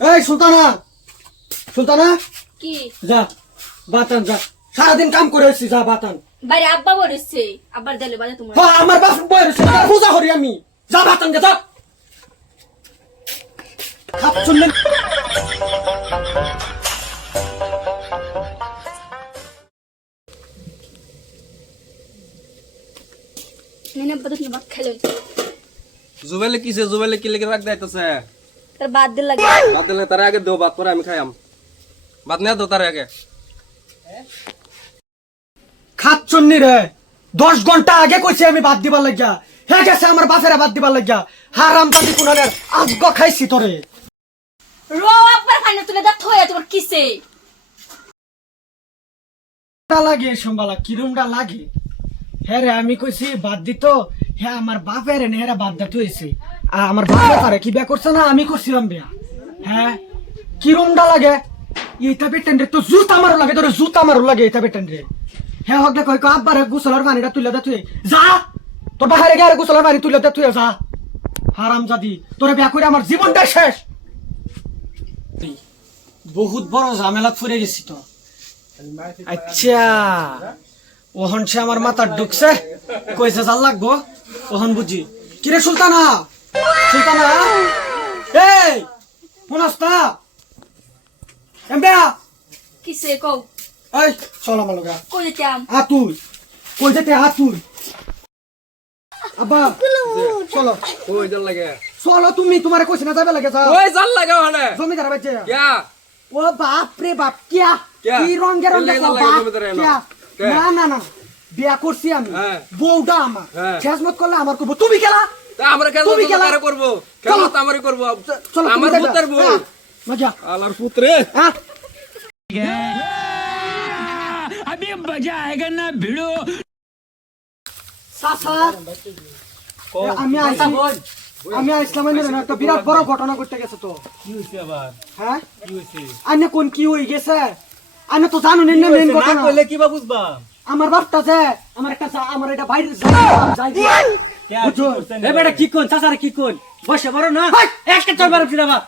এই সুলতানা, সুলতানা কি যা বাতান যা, সারাদিন কাম করে এসছি, যা বাতান। বাইরে আব্বা বলেছে, আব্বার দেলে বাজে তোমার। হ্যাঁ আমার বাপ বয়স পূজা করি আমি, যা বাতান যা। খাপ চললে নেনে বাদ তুমি ভাত খাইলে জুবেলে কিছে জুবেলে কি লেগে রাখ দাইতেছে তার বাদ দিল লাগে। বাদ দিলে তার আগে দেও বাদ পরে আমি খাইয়াম বাদ নিয়ে দাও তার আগে খাচ্ছন্নি রে, 10 ঘন্টা আগে কইছি আমি বাদ দিবার লাগিয়া, হে গেছে আমার বাপেরা বাদ দিবার লাগিয়া। হারাম জাতি কুনানের আজগ খাইছি তোরে। রো আব্বার খাইলে তুলে দা থয়া তোমার কিসে লাগে সম্বালা কিরমটা লাগে। হ্যাঁ রে আমি কইছি বাদ দিত, হ্যাঁ আমার বাপের নেহেরা বাদ দিতে হয়েছে। আমার বাপে তারে কি বিয়া করছে না, আমি করছিলাম বিয়া। হ্যাঁ কিরমটা লাগে এইটা বেটেন রে, তো জুত আমারও লাগে, তোর জুত আমারও লাগে এইটা বেটেন রে। হ্যাঁ হক দেখো আব্বারে গোসলের পানিটা তুলে দে, তুই যা তোর বাহারে গিয়ে গোসলের পানি তুলে দে, তুই যা। হারাম জাদি তোরা বিয়া করে আমার জীবনটা শেষ। বহুত বড় ঝামেলা ফুরে গেছি তো। আচ্ছা ওহন সে আমার মাথার ঢুকছে, কইছে জাল লাগবো ওহন বুঝি। কিরে সুলতানা, সুলতানা এই মনস্তা এমবেয়া কিসে কও এই চল আমার লগা। কই যেতাম তুই কই যেতে তুই আব্বা চলো ওই জল লাগে চলো, তুমি তোমারে কইছ না যাবে লাগে, যাও ওই জল লাগে ওখানে জমিদার বাচ্চা। क्या ও বাপ রে বাপ, কিয়া क्या? কি রঙে রঙে চল লাগে, জমিদার এলো। কিয়া क्या? না না না বিয়া করছি আমি, হ্যাঁ। বউটা আমার হ্যাঁ। খেজমত করলে আমার করবো, তুমি কেলা তা আমরা কেন তুমি খেলা? কারে করব কেন চলো। আমারই করব চলো আমার পুত্রের বউ মজা আলার পুত্রে হ্যাঁ अभी मजा आएगा ना भिड़ो। সাসা আমি আইছি, আমি আসলাম একটা বিরাট বড় ঘটনা ঘটতে গেছে তো। কি হইছে আবার? হ্যাঁ কি হইছে? আনে কোন কি হয়ে গেছে, আমি তো জানো না মেন না ঘটনা। কইলে কি বা বুঝবা? আমার বাপটা যে আমার একটা আমার এটা বাইরে যাই কে আর কি করছেন? এ বেটা কি কোন চাচারে কি কোন বসে বড় না একটা চল মারম ফিরাবা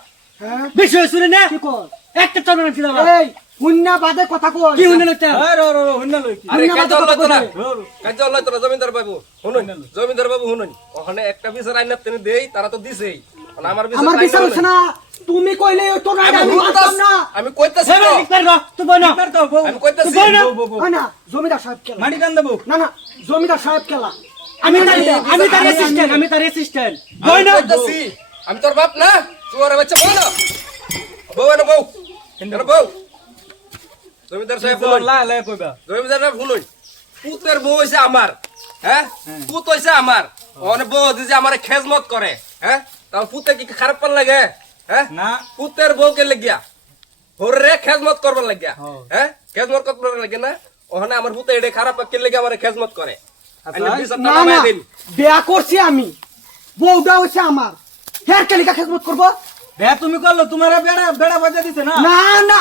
হ্যাঁ বেশি হইছে না কি কর একটা চল মারম ফিরাবা এই হুন্না বাদে কথা কই কি হইল না আরে রো রো হইনা লই কি? আরে কাজ হলো তো না রো রো। কাজ হলো তো না জমিদার বাবু শুনুন জমিদার বাবু শুনুন ওখানে একটা বিচার আইনা তেনে দেই তারা তো দিছেই মানে আমার বিচার আমার আইনা বিচার হলো হচ্ছে না, তুমি কইলে তো না আমি আমি কইতাছি মানতাম না। আমি কইতাছি তো একবার রহ তুই বই না কার দাও বউ? আমি কইতাছি বই না। বউ, বউ, বউ। হয় না জমিদার সাহেব কেলা, মাটি টান দেবো। না না জমিদার সাহেব কেলা। আমি তার অ্যাসিস্ট্যান্ট আমি তার অ্যাসিস্ট্যান্ট বই আমি না কইতাছি আমি তোর বাপ না তোর বাচ্চা বউ না বউ না বউ কেন বউ জমিদার সাহেব বল বলুন লা লা কইবা। জমিদার সাহেব শুনুন পুতের বউ হইছে আমার হ্যাঁ পুত হইছে আমার ওখানে বউ দিছে আমারে খেজমত করে হ্যাঁ তাও পুতে কি খারাপ পার লাগে হ্যাঁ না পুতের বউকে লাগিয়া হরে খেজমত করবার লাগিয়া হ্যাঁ। হ্যাঁ খেজমত করবার লাগে না ওখানে আমার পুতে এডে খারাপ কে লাগে আমারে খেজমত করে আচ্ছা। আইনে বিচারটা না না নামায় দিন বিয়া করছি আমি, বউটা হচ্ছে আমার, হের কেলিকা খেদমত করবো। বে তুমি করলো তোমার বেড়া বেড়া বাজা দিছে না? না না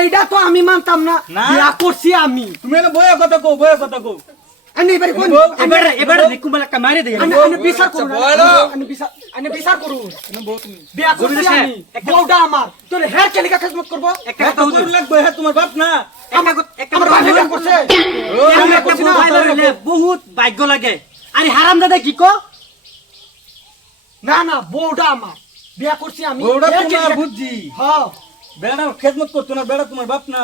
এইটা তো আমি মানতাম না, না। বিয়া করছি আমি। তুমি এনে বইয়া কথা কও বইয়া কথা কও। আমি এবারে কোন এবার নিকুমাল একটা মারি দে আমি বিচার করুন, বলো। আমি বিচার করুন। এনে বউ তুমি। বিয়া করছি জমিদার আমি, সাহেব, বউটা আমার, তোর হের কেলিকা খেদমত করবো। একটা হ্যাঁ, কথা তোমার বলি লাগবে হ্যাঁ তোমার বাপ না। আমার ভাই বিয়া করছে। আমি একটা মোবাইল হইলে বহুত ভাগ্য লাগে আরে হারাম দাদা কি কো না না বউটা আমার, বিয়া করছি আমি। বউটা হের তোমার কেলিকা- বুঝছি। হ্যাঁ বেড়া খেদমত করতো না বেড়া তোমার বাপ না।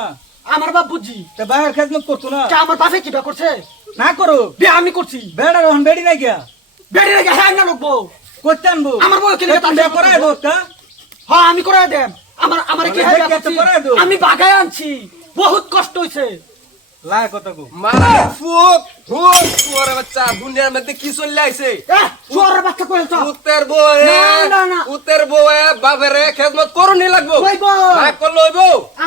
আমার বাপ বুঝি, তা বাইরের খেদমত করতো না। কে আমার বাপে কি বিয়া করছে, না করো বিয়া আমি করছি। বেড়া রহন বেড়ি না গিয়া বেড়ে রেখে হ্যাঁ না লোক বউ, করতে আনবো আমার বউ কেলিকা তার বিয়া করাই দো তা হ্যাঁ আমি করে দেব। আমার আমার কি অনেক হয় দেখে তো করায় দাও। আমি বাগায় আনছি, বহুত কষ্ট হইছে। লা কথা কও। মারা ফুক ফুক তোর বাচ্চা দুনিয়ার মধ্যে কি চলে আইছে চোরের বাচ্চা কই তো পুতের বউ না, না, না। পুতের বউ বাপেরে খেজমত করুনি লাগবো হইব। না করলে হইব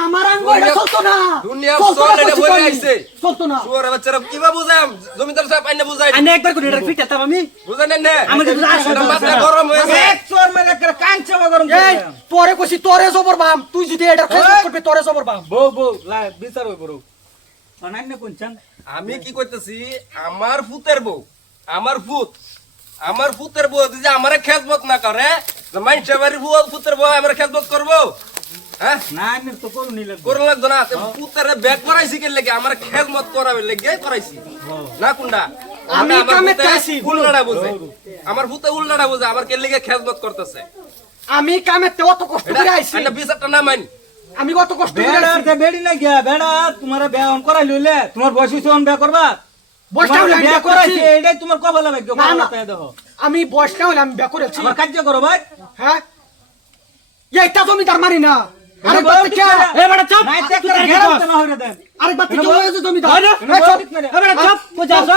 আমার আঙ্গুলটা চলতো না, দুনিয়া চলতো না, চলে চলতো বই না, আইছে চলতো না। তোর বাচ্চারা কিবা বুঝাম জমিদার সাহেব আইনা বুঝাই আমি একবার করে এটা ফিটাতাম আমি বুঝানেন না আমাকে তো আসো এটা মাথা গরম হয়েছে এক চোর মেরে করে কাঞ্চা গরম এই করে। তোরে কইছি তোরে জবর বাম, তুই যদি এটা খেলা করবি তোরে জবর বাম। বউ বউ লা বিচার হই বড় অনান্য কোনচান আমি কি কইতেছি আমার পুতের বউ আমার পুতের বউ যদি আমারে খেজমত না করে মাইনসে বাড়ির বউ পুতের বউ আমার খেজমত করবো হ্যাঁ না আইনের তো করুন নিলে করে লাগতো না পুতারে ব্যাগ করাইছি কে লেগে আমার খেজমত করাবে লেগে করাইছি না কুন্ডা আমি কামেতে আছি। উল্টাটা বুঝে আমার পুতে উল্টাটা বুঝে আমার কে লেগে খেজমত করতেছে আমি কামেতে অত কষ্ট এটা করে আইছি এটা বিচারটা না মাইন আমি কত কষ্ট করে বেড়া আইছি তে বেড়ি না গিয়া বেড়া তোমার বিয়া অন করাই লইলে তোমার বয়স হইছে অন বিয়া করবা বয়সটা হলে আমি বিয়া বিয়া করেছি করাইছে এটাই তোমার কপালে ভাগ্য না, না। কপালে দেখো আমি বয়সটা হলে আমি বিয়া করেছি আমার কার্য করো ভাই হ্যাঁ এইটা জমিদার মারি না আরেক বউ বাচ্চা ঠিক কে করে। এ বেটা চুপ নাই তুই দেখতে তার কি গেরাম কস? তো না হইরে দেন আরেক বাচ্চা এটা কে বউ- হয়েছে জমিদার হয় না? এই চুপ। এ বেটা চুপ কই যাস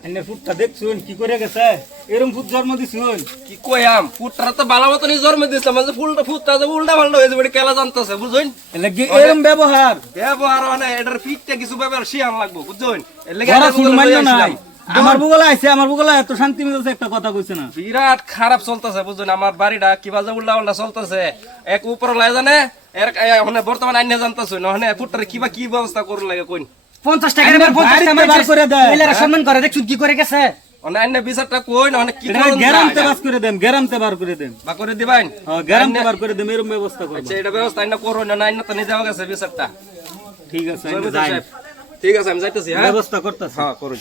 এনে ফুটটা দেখছুন কি করে গেছে এরকম ফুট জন্ম দিছুন কি কইয়াম পুত্রা তো বালা মতনই জন্ম দিছিলাম মানে ফুলটা ফুটটা যে উল্টা পাল্টা হয়ে যাবে কেলা জানতেছে বুঝুন এলে এরকম ব্যবহার ব্যবহার মানে এটার ফিটটা কিছু ব্যবহার শিয়ান লাগবো বুঝুন এর লেগে ঘরে এটা শুধু বলে মান্য লইয়া নাই আইছিলাম। আমার বুগলা আইছে আমার বুগলা এত শান্তি মিলছে একটা কথা কইছে না বিরাট খারাপ চলতেছে বুঝুন আমার বাড়িটা কিবা যে উল্টা উল্টা চলতেছে এক উপর লাই জানে এর মানে বর্তমান আইনে জানতেছ নহনে ফুটটারে কিবা কি ব্যবস্থা করু লাগে কইন 50 টাকা আইনের এবার 50 বাড়িতে টাকা বার করে দেয়। এলারা সম্মান করে দেখছুন কি করে গেছে মানে আইনে বিচারটা কই নহনে কি এটা করুন গ্যারামতে যায়? বাস করে দেন গ্যারামতে বার করে দেন বা করে দিবেন হ্যাঁ গ্যারামতে বার করে দেন এরকম ব্যবস্থা করবেন আচ্ছা এটা ব্যবস্থা আইনা করুন না আইনা তো নিজে গেছে বিচারটা ঠিক আছে আমি জমিদার যাই সাহেব, ঠিক আছে আমি যাইতেছি হ্যাঁ ব্যবস্থা করতেছি হ্যাঁ করুন